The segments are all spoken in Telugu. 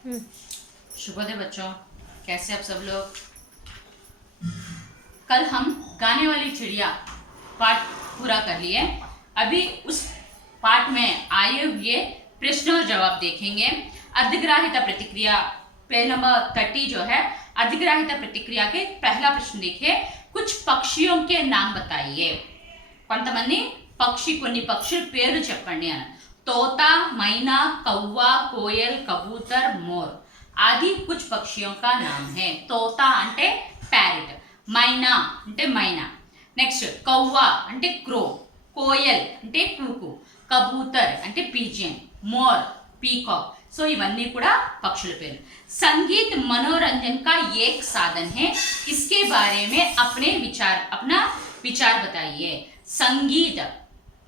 शुभोदय बच्चों, कैसे आप सब लोग। कल हम गाने वाली चिड़िया पाठ पूरा कर लिए। अभी उस पाठ में आए हुए प्रश्न और जवाब देखेंगे। अधिग्राहिता प्रतिक्रिया पेज नंबर 30 जो है, अधिग्राहिता प्रतिक्रिया के पहला प्रश्न देखिए। कुछ पक्षियों के नाम बताइए। కొంతమంది కొన్ని పక్షుల పేర్లు చెప్పండి అని। तोता, मैना, कौवा, कोयल, कबूतर, मोर आदि कुछ पक्षियों का नाम है। तोता అంటే पैरट, मैना అంటే मैना, నెక్స్ట్ कौवा అంటే क्रो, कोयल అంటే కూకు, कबूतर అంటే पिजियन, मोर पीकॉक। सो इवన్నీ కూడా పక్షుల పేర్లు। संगीत मनोरंजन का एक साधन है, इसके बारे में अपना विचार बताइए। संगीत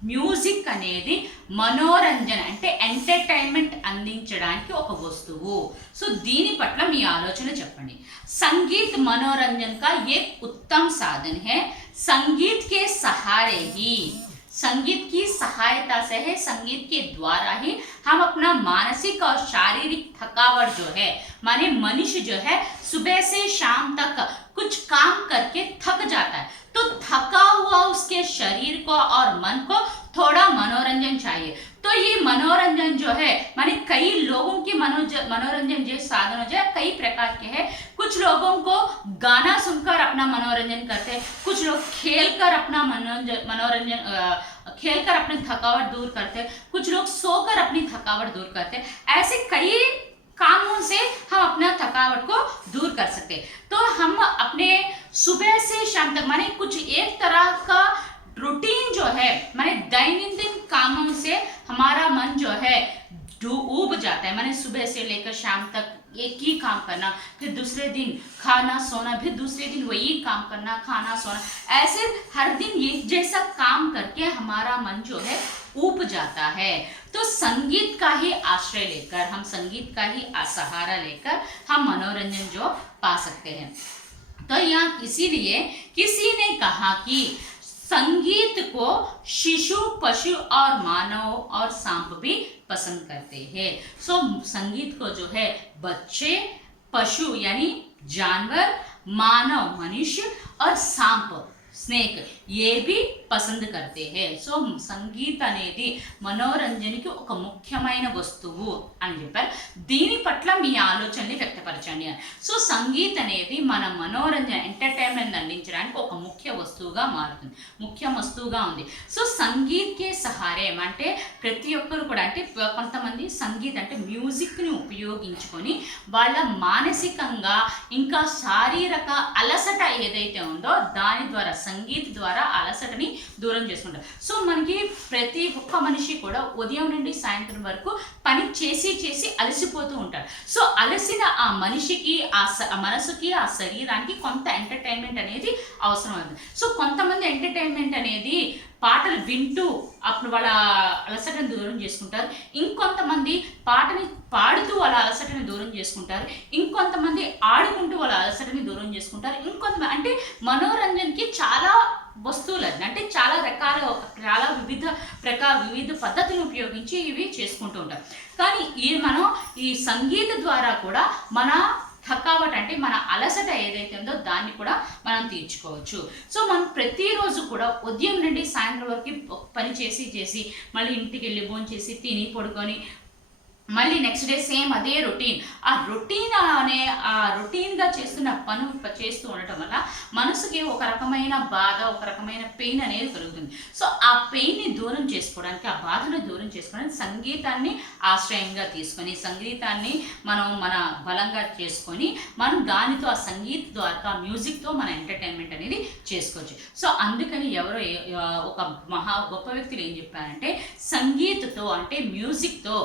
మ్యూజిక్ అనేది మనోరంజన అంటే ఎంటర్టైన్మెంట్ అందించడానికి ఒక వస్తువు। సో దీని పట్ల మీ ఆలోచన చెప్పండి। संगीत मनोरंजन का एक उत्तम साधन है। संगीत के सहारे ही, संगीत की सहायता से है, संगीत के द्वारा ही हम अपना मानसिक और शारीरिक थकावट जो है, माने मनुष्य जो है सुबह से शाम तक कुछ काम करके थक जाता है, तो थका हुआ उसके शरीर को और मन को थोड़ा मनोरंजन चाहिए। तो ये मनोरंजन जो है, माने कई लोगों की मनोरंजन जो साधन जो है कई प्रकार के हैं। कुछ लोगों को गाना सुनकर अपना मनोरंजन करते हैं, कुछ लोग खेलकर अपना मनोरंजन खेलकर अपनी थकावट दूर करते हैं, कुछ लोग सोकर अपनी थकावट दूर करते हैं। ऐसे कई कामों से हम अपना थकावट को दूर कर सकते हैं। तो हम अपने सुबह से शाम तक माने कुछ एक तरह का रूटीन जो है, माने दैनंदिन कामों से हमारा मन जो है ऊब जाता है। माने सुबह से लेकर शाम तक एक ही काम करना, फिर दूसरे दिन खाना सोना, फिर दूसरे दिन वही काम करना, खाना सोना, ऐसे हर दिन एक जैसा काम करके हमारा मन जो है ऊब जाता है। तो संगीत का ही आश्रय लेकर, हम संगीत का ही सहारा लेकर हम मनोरंजन जो पा सकते हैं। तो यहाँ इसीलिए किसी ने कहा कि संगीत को शिशु, पशु और मानव और सांप भी पसंद करते हैं। सो संगीत को जो है बच्चे, पशु यानी जानवर, मानव मनुष्य और सांप स्नेक ये भी పసంద్ करते हैं। సో సంగీత్ అనేది మనోరంజనకి ఒక ముఖ్యమైన వస్తువు అని చెప్పారు। దీని పట్ల మీ ఆలోచనని వ్యక్తపరచండి అని। సో సంగీత్ అనేది మన మనోరంజన ఎంటర్టైన్మెంట్ అందించడానికి ఒక ముఖ్య వస్తువుగా మారుతుంది, ముఖ్య వస్తువుగా ఉంది। సో సంగీత్ కే సహారే అంటే ప్రతి ఒక్కరు కూడా, అంటే కొంతమంది సంగీత్ అంటే మ్యూజిక్ని ఉపయోగించుకొని వాళ్ళ మానసికంగా ఇంకా శారీరక అలసట ఏదైతే ఉందో దాని ద్వారా, సంగీత్ ద్వారా అలసటని దూరం చేసుకుంటారు। సో మనకి ప్రతి ఒక్క మనిషి కూడా ఉదయం నుండి సాయంత్రం వరకు పని చేసి చేసి అలసిపోతూ ఉంటారు। సో అలసిన ఆ మనిషికి, ఆ మనసుకి, ఆ శరీరానికి కొంత ఎంటర్టైన్మెంట్ అనేది అవసరం అవుతుంది। సో కొంతమంది ఎంటర్టైన్మెంట్ అనేది పాటలు వింటూ అప్పుడు వాళ్ళ అలసటను దూరం చేసుకుంటారు, ఇంకొంతమంది పాటని పాడుతూ వాళ్ళ అలసటని దూరం చేసుకుంటారు, ఇంకొంతమంది ఆడుకుంటూ వాళ్ళ అలసటని దూరం చేసుకుంటారు, ఇంకొంతమంది అంటే మనోరంజన్కి చాలా వస్తువులు అంటే చాలా రకాల, చాలా వివిధ పద్ధతులను ఉపయోగించి ఇవి చేసుకుంటూ ఉంటారు। కానీ మనం ఈ సంగీత ద్వారా కూడా మన థకావట్ అంటే మన అలసట ఏదైతే ఉందో దాన్ని కూడా మనం తీర్చుకోవచ్చు। సో మనం ప్రతిరోజు కూడా ఉదయం నుండి సాయంత్రం వరకు పని చేసి మళ్ళీ ఇంటికి వెళ్ళి భోజనం చేసి తిని పడుకొని మళ్ళీ నెక్స్ట్ డే సేమ్ అదే రొటీన్, ఆ రొటీన్గా చేస్తున్న పని చేస్తూ ఉండటం వల్ల మనసుకి ఒక రకమైన బాధ, ఒక రకమైన పెయిన్ అనేది కలుగుతుంది। సో ఆ పెయిన్ని దూరం చేసుకోవడానికి, ఆ బాధను దూరం చేసుకోవడానికి సంగీతాన్ని ఆశ్రయంగా తీసుకొని, సంగీతాన్ని మనం మన బలంగా చేసుకొని మనం దానితో, ఆ సంగీత్ ద్వారా, ఆ మ్యూజిక్తో మన ఎంటర్టైన్మెంట్ అనేది చేసుకోవచ్చు। సో అందుకని ఎవరో ఒక గొప్ప వ్యక్తులు ఏం చెప్పారంటే, సంగీత్తో అంటే మ్యూజిక్తో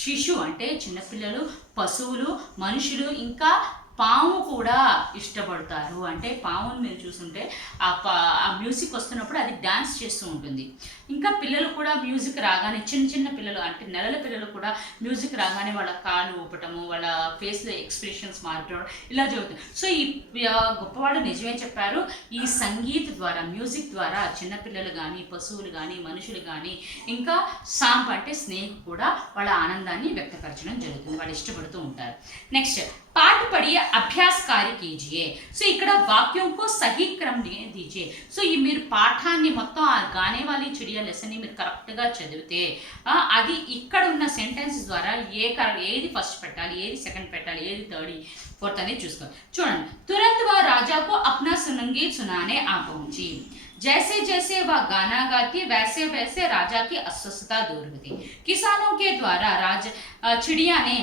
శిశు అంటే చిన్నపిల్లలు, పశువులు, మనుషులు ఇంకా పాము కూడా ఇష్టపడతారు. అంటే పాముని మీరు చూస్తుంటే ఆ మ్యూజిక్ వస్తున్నప్పుడు అది డ్యాన్స్ చేస్తూ ఉంటుంది. ఇంకా పిల్లలు కూడా మ్యూజిక్ రాగానే చిన్న చిన్న పిల్లలు అంటే నెలల పిల్లలు కూడా మ్యూజిక్ రాగానే వాళ్ళ కాళ్ళు ఊపటము, వాళ్ళ ఫేస్లో ఎక్స్ప్రెషన్స్ మారటం ఇలా జరుగుతుంది. సో ఈ గొప్పవాడు నిజమే చెప్పారు. ఈ సంగీత ద్వారా, మ్యూజిక్ ద్వారా చిన్నపిల్లలు కానీ, పశువులు కానీ, మనుషులు కానీ, ఇంకా సాంప్ అంటే స్నేక్ కూడా వాళ్ళ ఆనందాన్ని వ్యక్తపరచడం జరుగుతుంది. వాళ్ళు ఇష్టపడుతూ ఉంటారు. నెక్స్ట్, पाठ पढ़िए, अभ्यास कार्य कीजिए. సో ఇక్కడ వాక్యం को सही क्रम दीजिए. సో ఈ మీరు పాఠాన్ని మొత్తం ఆ గానే వాली चिड़िया లెసన్ని మీరు కరెక్ట్గా చదివితే అది ఇక్కడ ఉన్న సెంటెన్స్ ద్వారా ఏది ఫస్ట్ పెట్టాలి, ఏది సెకండ్ పెట్టాలి, ఏది థర్డ్ फोर्थ అనేది చూసుకోండి. చూడండి, तुरंत वह राजा को अपना संगीत सुनाने आ पहुंची. जैसे जैसे वह गाना गाती वैसे वैसे राजा की अस्वस्थता दूर होती. किसानों के द्वारा चिड़िया ने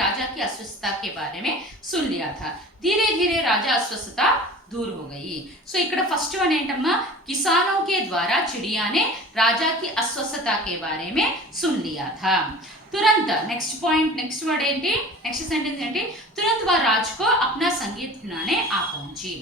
राजा की अस्वस्थता के बारे में सुन लिया था. धीरे धीरे राजा अस्वस्थता दूर हो गई. सो ఇక్కడ ఫస్ట్ వన్ ఏంటమ్మా, किसानों के द्वारा चिड़िया ने राजा की अस्वस्थता के बारे में सुन लिया था. तुरंत नेक्स्ट पॉइंट, नेक्स्ट वर्ड ఏంటి, నెక్స్ట్ సెంటెన్స్ ఏంటి, तुरंत वह राज को अपना संगीत सुनाने आ पहुंची.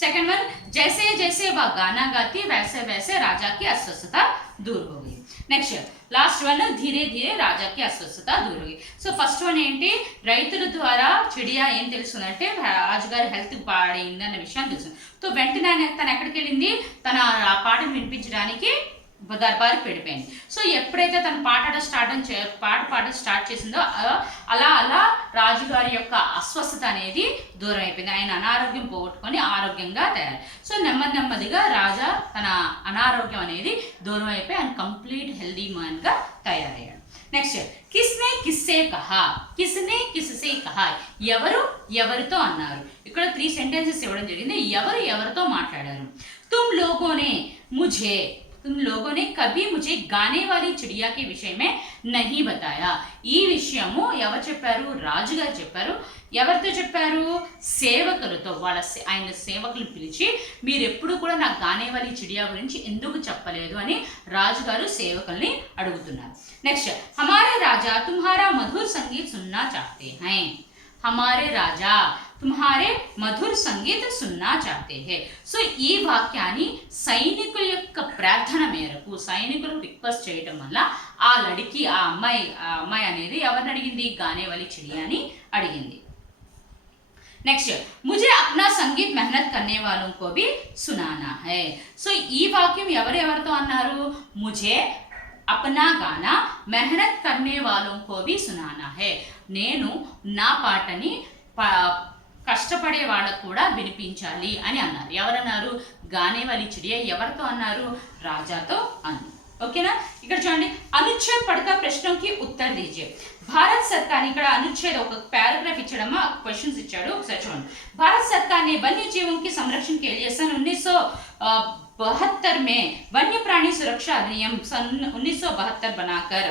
सेकंड वन, जैसे जैसे वह गाना गाती वैसे वैसे राजा की अस्वस्थता दूर हो गई. నెక్స్ట్ లాస్ట్ వన్, ధీరే ధీరే రాజాకి అస్వస్థత దూర్ హోగి. సో ఫస్ట్ వన్ ఏంటి, రైతుల ద్వారా చిడియా ఏం తెలుస్తుందంటే రాజుగారి హెల్త్ పాడైంది అన్న విషయాన్ని తెలుస్తుంది. సో వెంటనే తను ఎక్కడికి వెళ్ళింది, తన ఆ పాటను వినిపించడానికి దర్బార్కి వెళ్ళిపోయింది. సో ఎప్పుడైతే తను పాట పాడడం స్టార్ట్ చేసిందో అలా అలా రాజుగారి యొక్క అస్వస్థత అనేది దూరం అయిపోయింది. ఆయన అనారోగ్యం పోగొట్టుకొని ఆరోగ్యంగా తయారు. సో నెమ్మదిగా రాజా తన అనారోగ్యం అనేది దూరం అయిపోయి ఆయన కంప్లీట్ హెల్దీ మ్యాన్గా తయారయ్యాడు. నెక్స్ట్, కిస్నే కిస్సే కహా, కిస్నే కిస్సే కహా, ఎవరు ఎవరితో అన్నారు. ఇక్కడ 3 సెంటెన్సెస్ ఇవ్వడం జరిగింది. ఎవరు ఎవరితో మాట్లాడారు. तुम लोगों ने कभी मुझे गाने वाली चिड़िया के विषय में नहीं बताया. ఈ విషయము ఎవరు చెప్పారు, రాజుగారు చెప్పారు. ఎవరితో చెప్పారు, సేవకులతో. ఆయన సేవకులు పిలిచి మీరు ఎప్పుడు కూడా నాకు గానే వాली चिड़िया గురించి ఎందుకు చెప్పలేదు అని రాజుగారు సేవకుల్ని అడుగుతున్నారు. నెక్స్ట్, हमारे राजा तुम्हारा मधुर संगीत सुनना चाहते हैं. हमारे राजा तुम्हारे मधुर संगीत सुनना चाहते हैं. సో ఈ వాక్యాన్ని సైనికుల యొక్క ప్రార్థన మేరకు సైనికులు రిక్వెస్ట్ చేయడం వల్ల ఆ అమ్మాయి అనేది ఎవరిని అడిగింది, గానే వాली चिड़िया అని అడిగింది. నెక్స్ట్, मुझे अपना संगीत मेहनत करने वालों को भी सुनाना है. సో ఈ వాక్యం ఎవరితో అన్నారు, मुझे अपना गाना मेहनत करने वालों को भी सुनाना है. నేను నా పాటని కష్టపడే వాళ్ళకు కూడా వినిపించాలి అని అన్నారు. ఎవరన్నారు, గానే వాली चिड़िया ఎవరితో అన్నారు, రాజాతో అన్నారు. ఓకేనా. ఇక్కడ చూడండి, అనుచ్ఛేద్ పढ़कर प्रश्नों की उत्तर दीजिए. भारत सरकार, ఇక్కడ అనుచ్ఛేద్ ఒక పారాగ్రాఫ్ ఇచ్చాడమ్మా, క్వశ్చన్స్ ఇచ్చాడు, ఒకసారి చూడండి. भारत सरकार ने वन्य जीवों के संरक्षण के लिए सन 1972 में वन्य प्राणी सुरक्षा अधिनियम सन 1972 बनाकर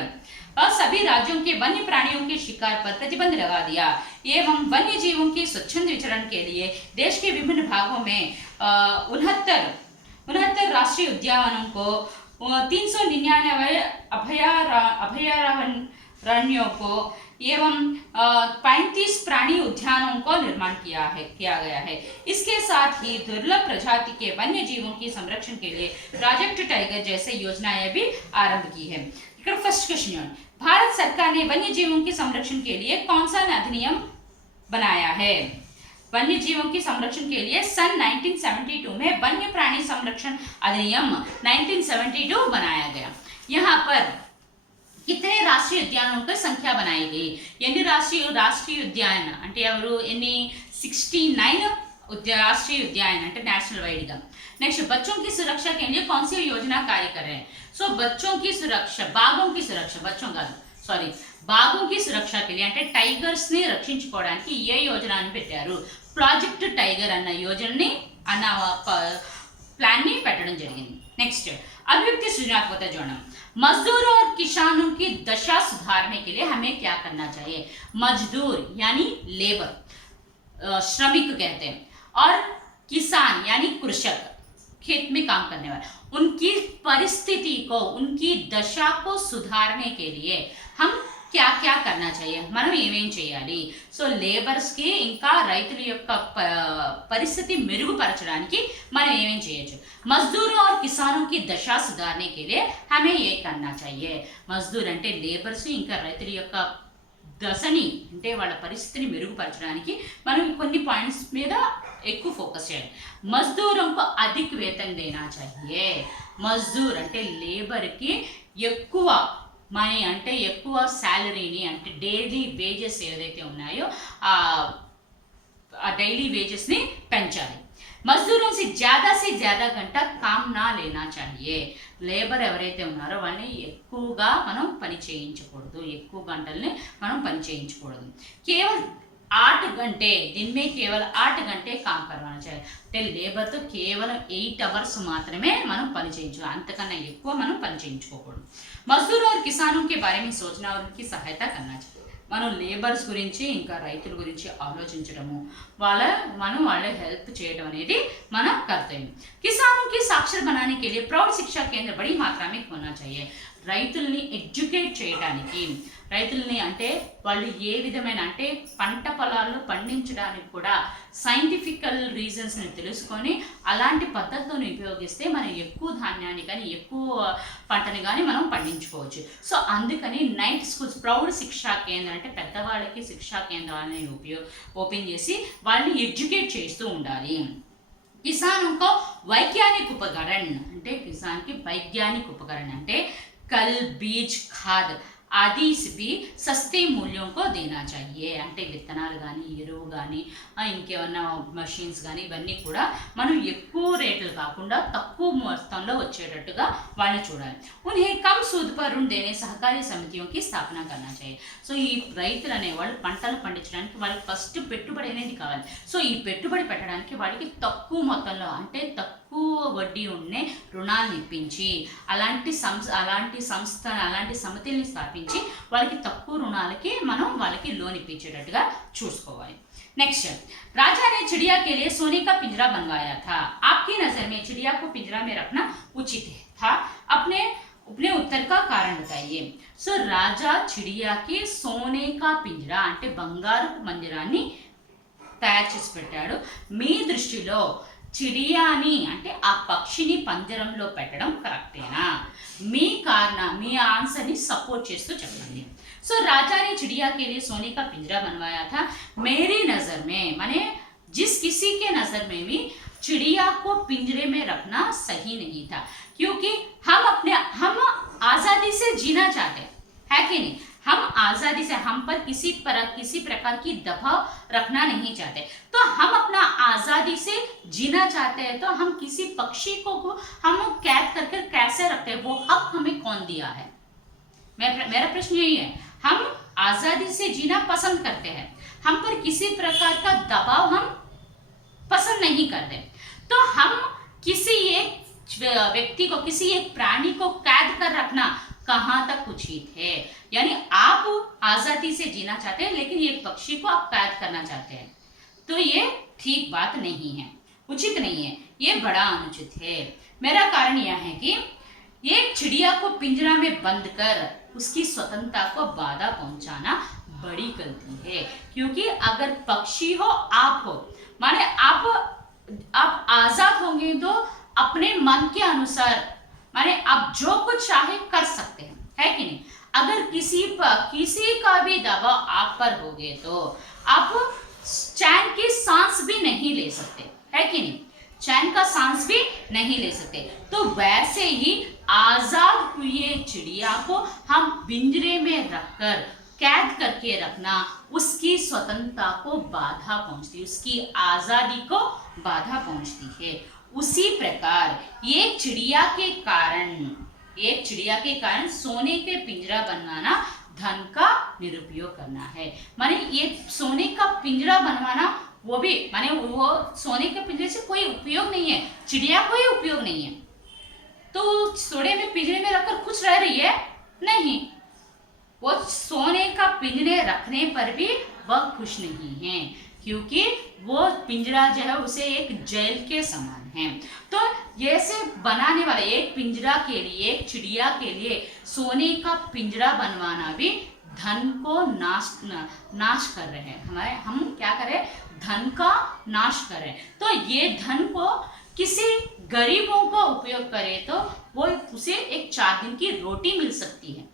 सभी राज्यों के वन्य प्राणियों के शिकार पर प्रतिबंध लगा दिया एवं वन्य जीवों के स्वच्छंद विचरण के लिए देश के विभिन्न भागों में 69 राष्ट्रीय उद्यानों को 399 अभयारण्यों को एवं 35 प्राणी उद्यानों को निर्माण किया गया है. इसके साथ ही दुर्लभ प्रजाति के वन्य जीवों की संरक्षण के लिए प्रोजेक्ट टाइगर जैसे योजनाएं भी आरंभ की है. फर्स्ट क्वेश्चन, भारत सरकार ने वन्य जीवों के संरक्षण के लिए कौन सा अधिनियम बनाया है. वन्य जीवों की संरक्षण के लिए सन 1972 में वन्य प्राणी संरक्षण अधिनियम 1972 बनाया गया. यहाँ पर कितने राष्ट्रीय उद्यानों की संख्या बनाई गई, यानी राष्ट्रीय उद्यान అంటే ఎవరు, ఎన్ని 69 राष्ट्रीय उद्यान అంటే నేషనల్ వైడ్ గా. नेक्स्ट, बच्चों की सुरक्षा के लिए कौन सी योजना कार्य कर रहे हैं. सो बच्चों की सुरक्षा, बाघों की सुरक्षा, బాఘం की सुरक्षा के लिए అంటే టైగర్స్ ని రక్షించుకోవడానికి ఏ యోజనని పెట్టారు, ప్రాజెక్ట్ టైగర్ అన్న యోజనని ప్లాన్ ని పెట్టడం జరిగింది. నెక్స్ట్, अभिव्यक्ति सृजनात्मकता जोड़ना. मजदूरों और किसानों की दशा सुधारने के लिए हमें क्या करना चाहिए. मजदूर यानी लेबर, श्रमिक कहते हैं, और किसान यानी कृषक, खेत में काम करने वाले, उनकी परिस्थिति को, उनकी दशा को सुधारने के लिए हम క్యా క్యా కర్నా చాహియే, మనం ఏమేం చేయాలి. సో లేబర్స్కి ఇంకా రైతుల యొక్క పరిస్థితి మెరుగుపరచడానికి మనం ఏమేం చేయొచ్చు. మజ్దూరు और किसानों की दशा सुधारने के लिए हमें ये करना चाहिए. మజ్దూర్ అంటే లేబర్స్ ఇంకా రైతుల యొక్క దశని అంటే వాళ్ళ పరిస్థితిని మెరుగుపరచడానికి మనం కొన్ని పాయింట్స్ మీద ఎక్కువ ఫోకస్ చేయాలి. మజ్దూరంకు అధిక వేతన్ దేనా చాహియే. మజ్దూర్ అంటే లేబర్కి ఎక్కువ మనీ అంటే ఎక్కువ శాలరీని అంటే డైలీ వేజెస్ ఏదైతే ఉన్నాయో ఆ డైలీ వేజెస్ని పెంచాలి. మజ్దూరోं से ज़्यादा घंटा काम ना लेना चाहिए. లేబర్ ఎవరైతే ఉన్నారో వాళ్ళని ఎక్కువగా మనం పని చేయించకూడదు, ఎక్కువ గంటల్ని మనం పని చేయించకూడదు. కేవలం 8 घंटे दिन में केवल 8 घंटे काम करवाना चाहिए. అంటే లేబర్తో కేవలం 8 అవర్స్ మాత్రమే మనం పని చేయించాలి, అంతకన్నా ఎక్కువ మనం పని చేయించుకోకూడదు. మజ్దూర్ और किसानों के बारे में सोचना और उनकी सहायता करना चाहिए. మనం లేబర్స్ గురించి ఇంకా రైతుల గురించి ఆలోచించడము, వాళ్ళ హెల్ప్ చేయడం అనేది మన కర్తవ్యం. కిసానों की साक्षर बनाने के लिए प्रौढ़ शिक्षा केंद्र बड़ी मात्रा में होना चाहिए. రైతుల్ని ఎడ్యుకేట్ చేయడానికి, రైతుల్ని అంటే వాళ్ళు ఏ విధమైన అంటే పంట పొలాల్లో పండించడానికి కూడా సైంటిఫికల్ రీజన్స్ని తెలుసుకొని అలాంటి పద్ధతులను ఉపయోగిస్తే మనం ఎక్కువ ధాన్యాన్ని కానీ ఎక్కువ పంటని కానీ మనం పండించుకోవచ్చు. సో అందుకని నైట్ స్కూల్స్ ప్రౌఢ శిక్షా కేంద్రం అంటే పెద్దవాళ్ళకి శిక్షా కేంద్రాలని ఓపెన్ చేసి వాళ్ళని ఎడ్యుకేట్ చేస్తూ ఉండాలి. किसानों को वैज्ञानिक उपकरण అంటే కిసాన్కి వైజ్ఞానిక ఉపకరణ అంటే కల్ బీజ్ ఖాద్ ఆది भी सस्ते मूल्यों को देना चाहिए. అంటే విత్తనాలు కానీ ఎరువు కానీ ఇంకేమన్నా మషిన్స్ కానీ ఇవన్నీ కూడా మనం ఎక్కువ రేట్లు కాకుండా తక్కువ మొత్తంలో వచ్చేటట్టుగా వాళ్ళని చూడాలి. उन्हें कम सूद पर ऋण देने सहकारी समितियों की स्थापना करना चाहिए. సో ఈ రైతులు అనేవాళ్ళు పంటలు పండించడానికి వాళ్ళకి ఫస్ట్ పెట్టుబడి అనేది కావాలి. సో ఈ పెట్టుబడి పెట్టడానికి వాడికి తక్కువ మొత్తంలో అంటే తక్కువ వడ్డీ ఉండే రుణాలను ఇప్పించి అలాంటి సమితిని స్థాపించి వాళ్ళకి తక్కువ రుణాలకి మనం వాళ్ళకి లోన్ ఇప్పించేటట్టుగా చూసుకోవాలి. नेक्स्ट, राजा ने चिड़िया के लिए सोने का पिंजरा बनवाया था. आपकी नजर में चिड़िया को पिंजरा में रखना उचित था? अपने उत्तर का कारण बताइए. సో రాజా చిడియాకి సోనే కా పింజరా అంటే బంగారు మందిరాన్ని తయారు చేసి పెట్టాడు. మీ దృష్టిలో చిడియాని అంటే ఆ పక్షిని పంజరంలో పెట్టడం కరెక్టేనా? మీ ఆన్సర్ని సపోర్ట్ చేస్తూ చెప్పండి. సో राजा ने चिड़िया के लिए सोने का पिंजरा बनवाया था. मेरी नज़र में माने जिस किसी के नज़र में भी चिड़िया को पिंजरे में रखना सही नहीं था, क्योंकि हम आज़ादी से जीना चाहते हैं कि नहीं. हम आज़ादी से हम पर किसी प्रकार की दबाव रखना नहीं चाहते. तो हम अपना आज़ादी से जीना चाहते हैं तो हम किसी पक्षी को हम कैद करके कैसे रखते हैं? वो हक हमें कौन दिया है? मेरा प्रश्न यही है. हम आज़ादी से जीना पसंद करते हैं, हम पर किसी प्रकार का दबाव हम पसंद नहीं करते. तो हम किसी एक व्यक्ति को किसी एक प्राणी को कैद कर रखना कहाँ तक उचित है? यानी आप आज़ादी से जीना चाहते हैं लेकिन एक पक्षी को आप कैद करना चाहते हैं, तो ये ठीक बात नहीं है, उचित नहीं है, ये बड़ा अनुचित है. मेरा कारण यह है कि एक चिड़िया को पिंजरा में बंद कर उसकी स्वतंत्रता को बाधा पहुंचाना बड़ी गलती है. क्योंकि अगर पक्षी हो आप हो माने आप आजाद होंगे तो अपने मन के अनुसार माने आप जो कुछ चाहे कर सकते हैं, है कि नहीं. अगर किसी का भी दबाव आप पर हो गए तो आप चैन की सांस भी नहीं ले सकते, है कि नहीं. चैन का सांस भी नहीं ले सकते. तो वैसे ही आजाद हुए चिड़िया को हम पिंजरे में रखकर कैद करके रखना उसकी स्वतंत्रता को बाधा पहुंचती, उसकी आजादी को बाधा पहुंचती है. उसी प्रकार एक चिड़िया के कारण सोने के पिंजरा बनवाना धन का निरुपयोग करना है. माने ये सोने का पिंजरा बनवाना वो भी माने वो सोने के पिंजरे से कोई उपयोग नहीं है, चिड़िया कोई उपयोग नहीं है. तो सोने में पिंजरे में रखकर खुश रह रही है? नहीं, वो सोने का पिंजरे रखने पर भी वह खुश नहीं है, क्योंकि वो पिंजरा जो है उसे एक जेल के समान है. तो जैसे बनाने वाले एक पिंजरा के लिए एक चिड़िया के लिए सोने का पिंजरा बनवाना भी धन को नाश कर रहे हैं, हम क्या करें, धन का नाश करें। तो ये धन को किसी गरीबों को उपयोग करे तो वो उसे एक 4 दिन की रोटी मिल सकती है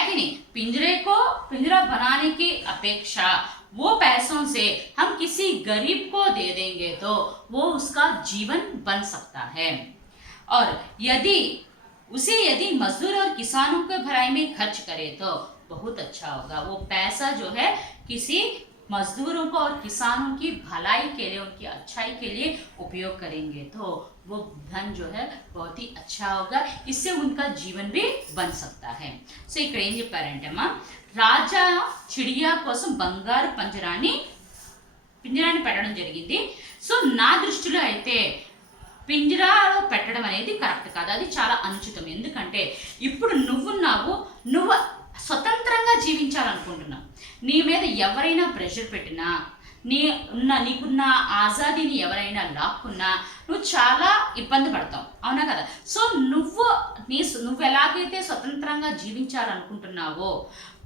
कि नहीं। पिंजरा बनाने की अपेक्षा वो पैसों से हम किसी गरीब को दे देंगे तो वो उसका जीवन बन सकता है। और यदि मजदूर और किसानों के भलाई में खर्च करे तो बहुत अच्छा होगा। वो पैसा जो है किसी मजदूरों को और किसानों की भलाई के लिए, उनकी अच्छाई के लिए उपयोग करेंगे तो वो धन जो है बहुत ही अच्छा होगा, इससे उनका जीवन भी बन सकता है। సో ఇక్కడ ఏం చెప్పారంటే రాజా చిడియా కోసం బంగారు పింజరాన్ని పెట్టడం జరిగింది। సో నా దృష్టిలో అయితే పింజరాలో పెట్టడం అనేది కరెక్ట్ కాదు, అది చాలా అనుచితం। ఎందుకంటే ఇప్పుడు నువ్వు స్వతంత్రంగా జీవించాలనుకుంటున్నావు, నీ మీద ఎవరైనా ప్రెషర్ పెట్టినా, నీకున్న ఆజాదీని ఎవరైనా లాక్కున్నా నువ్వు చాలా ఇబ్బంది పడతావు, అవునా కదా। సో నువ్వు ఎలాగైతే స్వతంత్రంగా జీవించాలనుకుంటున్నావో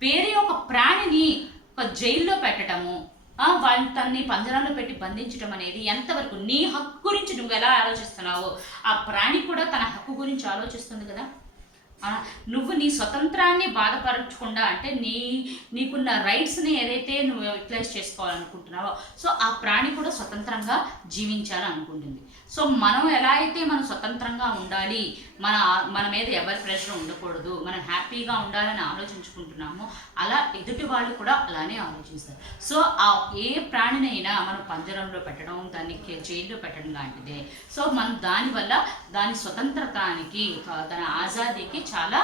వేరే ఒక ప్రాణిని ఒక జైల్లో పెట్టడము, తన్ని పంజరంలో పెట్టి బంధించడం అనేది ఎంతవరకు నీ హక్కు గురించి నువ్వు ఎలా ఆలోచిస్తున్నావో ఆ ప్రాణి కూడా తన హక్కు గురించి ఆలోచిస్తుంది కదా। నువ్వు నీ స్వతంత్రాన్ని బాధపరచకుండా, అంటే నీకున్న రైట్స్ని ఏదైతే నువ్వు యూటిలైజ్ చేసుకోవాలనుకుంటున్నావో సో ఆ ప్రాణి కూడా స్వతంత్రంగా జీవించాలనుకుంటుంది। సో మనం ఎలా అయితే మనం స్వతంత్రంగా ఉండాలి, మన మీద ఎవరి ప్రెషర్ ఉండకూడదు, మనం హ్యాపీగా ఉండాలని ఆలోచించుకుంటున్నామో అలా ఎదుటి వాళ్ళు కూడా అలానే ఆలోచిస్తారు। సో ఆ ఏ ప్రాణినైనా మనం పంజరంలో పెట్టడం, దాన్ని జైల్లో పెట్టడం లాంటిదే। సో మనం దానివల్ల దాని స్వతంత్రతానికి, దాని ఆజాదీకి చాలా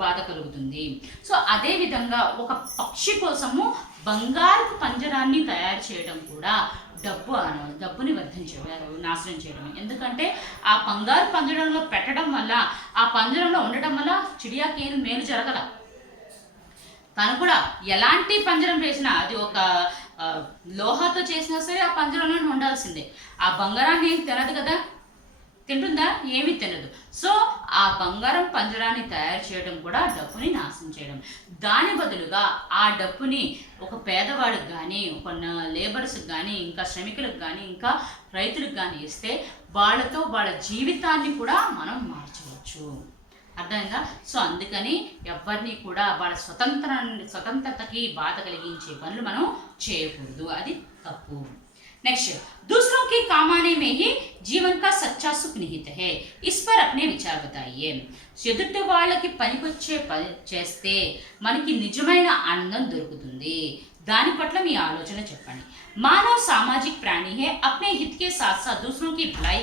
బాధ కలుగుతుంది। సో అదే విధంగా ఒక పక్షి కోసము బంగారు పంజరాన్ని తయారు చేయడం కూడా డబ్బుని నాశనం చేయడం। ఎందుకంటే ఆ బంగారు పంజరంలో పెట్టడం వల్ల, ఆ పంజరంలో ఉండటం వల్ల చిడియాకి ఏం మేలు జరగదు। తను కూడా ఎలాంటి పంజరం వేసినా, అది ఒక లోహాతో చేసినా సరే ఆ పంజరంలోనే ఉండాల్సిందే। ఆ బంగారాన్ని ఏం తినదు కదా, తింటుందా, ఏమీ తినదు। సో ఆ బంగారం పంజరాన్ని తయారు చేయడం కూడా డబ్బుని నాశనం చేయడం। దాని బదులుగా ఆ డబ్బుని ఒక పేదవాడికి కానీ, ఒక లేబర్స్కి కానీ, ఇంకా శ్రమికులకు కానీ, ఇంకా రైతులకు కానీ ఇస్తే వాళ్ళతో వాళ్ళ జీవితాన్ని కూడా మనం మార్చవచ్చు, అర్థమైందా। సో అందుకని ఎవరిని కూడా వాళ్ళ స్వతంత్రతకి బాధ కలిగించే పనులు మనం చేయకూడదు, అది తప్పు। नेक्स्ट, दूसरों के काम आने में ही जीवन का सच्चा सुख निहित है, इस पर अपने विचार बताइए। ఎదుటి వాళ్ళకి పనికొచ్చే పని చేస్తే మనకి నిజమైన ఆనందం దొరుకుతుంది, దాని పట్ల మీ ఆలోచన చెప్పండి। मानव सामाजिक प्राणी है, अपने हित के साथ साथ दूसरों की भलाई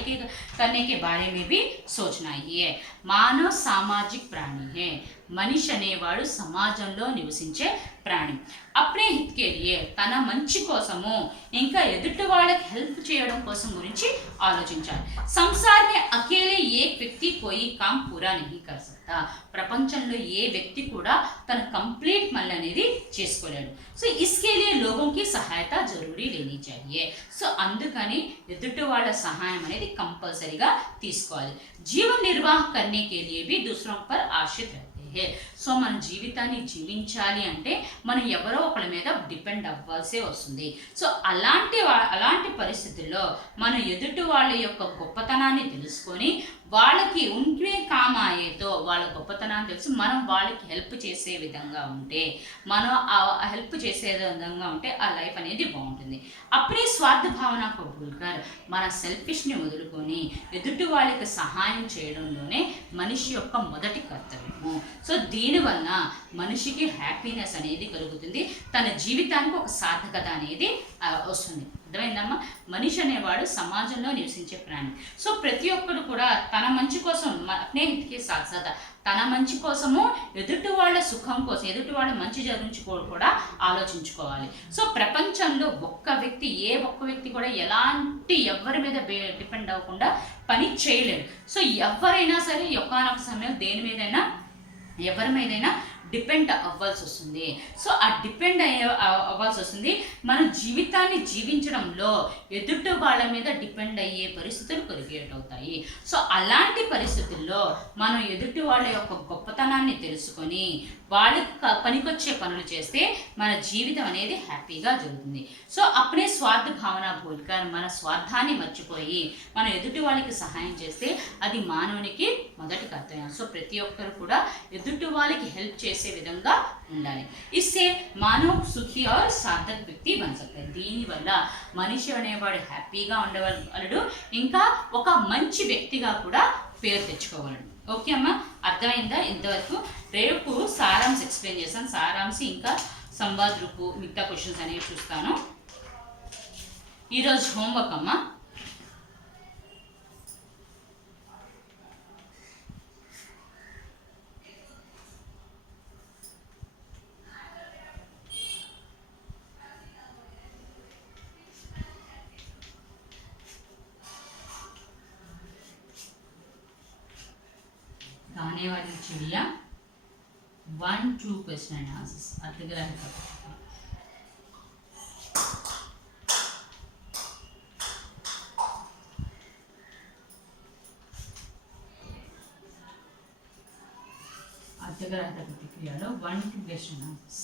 करने के बारे में भी सोचना ही है। మానవ సామాజిక ప్రాణి है, మనిషి అనేవాడు సమాజంలో నివసించే ప్రాణి। అప్నే హిత్ కే లియే, తన మంచి కోసము ఇంకా ఎదుటి వాళ్ళకి హెల్ప్ చేయడం కోసం గురించి ఆలోచించాలి। సంసార్ మే అకేలే ఏక్ వ్యక్తి కోయి కామ్ పూరా నహీ కర్ సక్తా, ప్రపంచంలో ఏ వ్యక్తి కూడా తన కంప్లీట్ పని అనేది చేసుకోలేడు। సో ఇస్కే లియే లోగోं की सहायता जरूरी लेनी चाहिए। సో అందుకని ఎదుటి వాళ్ళ సహాయం అనేది కంపల్సరీగా తీసుకోవాలి। జీవన్ నిర్వాహ करने के लिए भी दूसरों पर आश्रित रहते हैं। సో మన జీవితాన్ని జీవించాలి అంటే మనం ఎవరో ఒకరి మీద డిపెండ్ అవ్వాల్సి వస్తుంది। సో అలాంటి పరిస్థితుల్లో మనం ఎదుటి వాళ్ళ యొక్క గొప్పతనాన్ని తెలుసుకొని వాళ్ళకి ఉంటే కామాయేతో వాళ్ళ గొప్పతనాన్ని తెలిసి మనం వాళ్ళకి హెల్ప్ చేసే విధంగా ఉంటే, మనం ఆ హెల్ప్ చేసే విధంగా ఉంటే ఆ లైఫ్ అనేది బాగుంటుంది। అప్పుడే స్వార్థ భావన భూల్కర్, మన సెల్ఫిష్ని వదులుకొని ఎదుటి వాళ్ళకి సహాయం చేయడంలోనే మనిషి యొక్క మొదటి కర్తవ్యము। సో దీనివల్ల మనిషికి హ్యాపీనెస్ అనేది కలుగుతుంది, తన జీవితానికి ఒక సార్థకత అనేది వస్తుంది, అర్థమైందమ్మా। మనిషి అనేవాడు సమాజంలో నివసించే ప్రాణి। సో ప్రతి ఒక్కరు కూడా తన మంచి కోసం, అప్నే హిత్ కే సాథ్ సాథ్ తన మంచి కోసము ఎదుటి వాళ్ళ సుఖం కోసం, ఎదుటి వాళ్ళ మంచి జరుగుకోవడం కూడా ఆలోచించుకోవాలి। సో ప్రపంచంలో ఏ ఒక్క వ్యక్తి కూడా ఎవరి మీద డిపెండ్ అవ్వకుండా పని చేయలేడు। సో ఎవరైనా సరే ఒకానొక సమయం ఎవరి మీదైనా డిపెండ్ అవ్వాల్సి వస్తుంది. సో ఆ డిపెండ్ అవ్వాల్సి వస్తుంది. మన జీవితాన్ని జీవించడంలో ఎదుటి వాళ్ళ మీద డిపెండ్ అయ్యే పరిస్థితులు క్రియేట్ అవుతాయి. సో అలాంటి పరిస్థితుల్లో మనం ఎదుటి వాళ్ళ యొక్క గొప్పతనాన్ని తెలుసుకొని వాళ్ళకి పనికొచ్చే పనులు చేస్తే మన జీవితం అనేది హ్యాపీగా జరుగుతుంది. సో అప్పుడే స్వార్థ భావన భూల్కర్ మన స్వార్థాన్ని మర్చిపోయి మనం ఎదుటి వాళ్ళకి సహాయం చేస్తే అది మానవునికి మొదటి కర్తవ్యం. సో ప్రతి ఒక్కరు కూడా ఎదుటి వాళ్ళకి హెల్ప్ చేసే విధంగా ఉండాలి. ఇస్తే మానవ సుఖి ఆర్ సార్థక్ వ్యక్తి బన్ సక్తే. దీనివల్ల మనిషి అనేవాడు హ్యాపీగా ఉండగలడు, ఇంకా ఒక మంచి వ్యక్తిగా కూడా పేరు తెచ్చుకోగలడు. ఓకే అమ్మా, అర్థమైందా ఇంతవరకు? రేపు సారాంశ్ ఎక్స్ప్లెయిన్ చేస్తాను. సారాంశ్ ఇంకా సంవాద్ రూపు మిగతా క్వశ్చన్స్ అనేవి చూస్తాను. ఈరోజు హోంవర్క్ అమ్మా, गाने वाली चिड़िया 1-2 क्वेश्चन एंड आंसर्स. अर्धग्राहित प्रतिक्रियाలో 1-2 क्वेश्चन आंसर्स.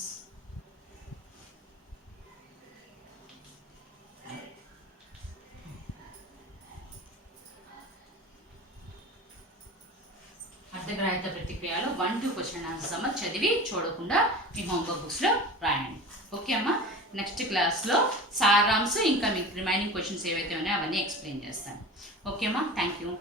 అర్థగ్రాహిత ప్రతిక్రియలో 1-2 క్వశ్చన్ ఆన్సర్స్ అమ్మ. చదివి చూడకుండా మీ హోంవర్క్ బుక్స్లో రాయండి. ఓకే అమ్మ, నెక్స్ట్ క్లాస్లో సారాంశం ఇంకా మీకు రిమైనింగ్ క్వశ్చన్స్ ఏవైతే ఉన్నాయో అవన్నీ ఎక్స్ప్లెయిన్ చేస్తాను. ఓకే అమ్మా, థ్యాంక్ యూ.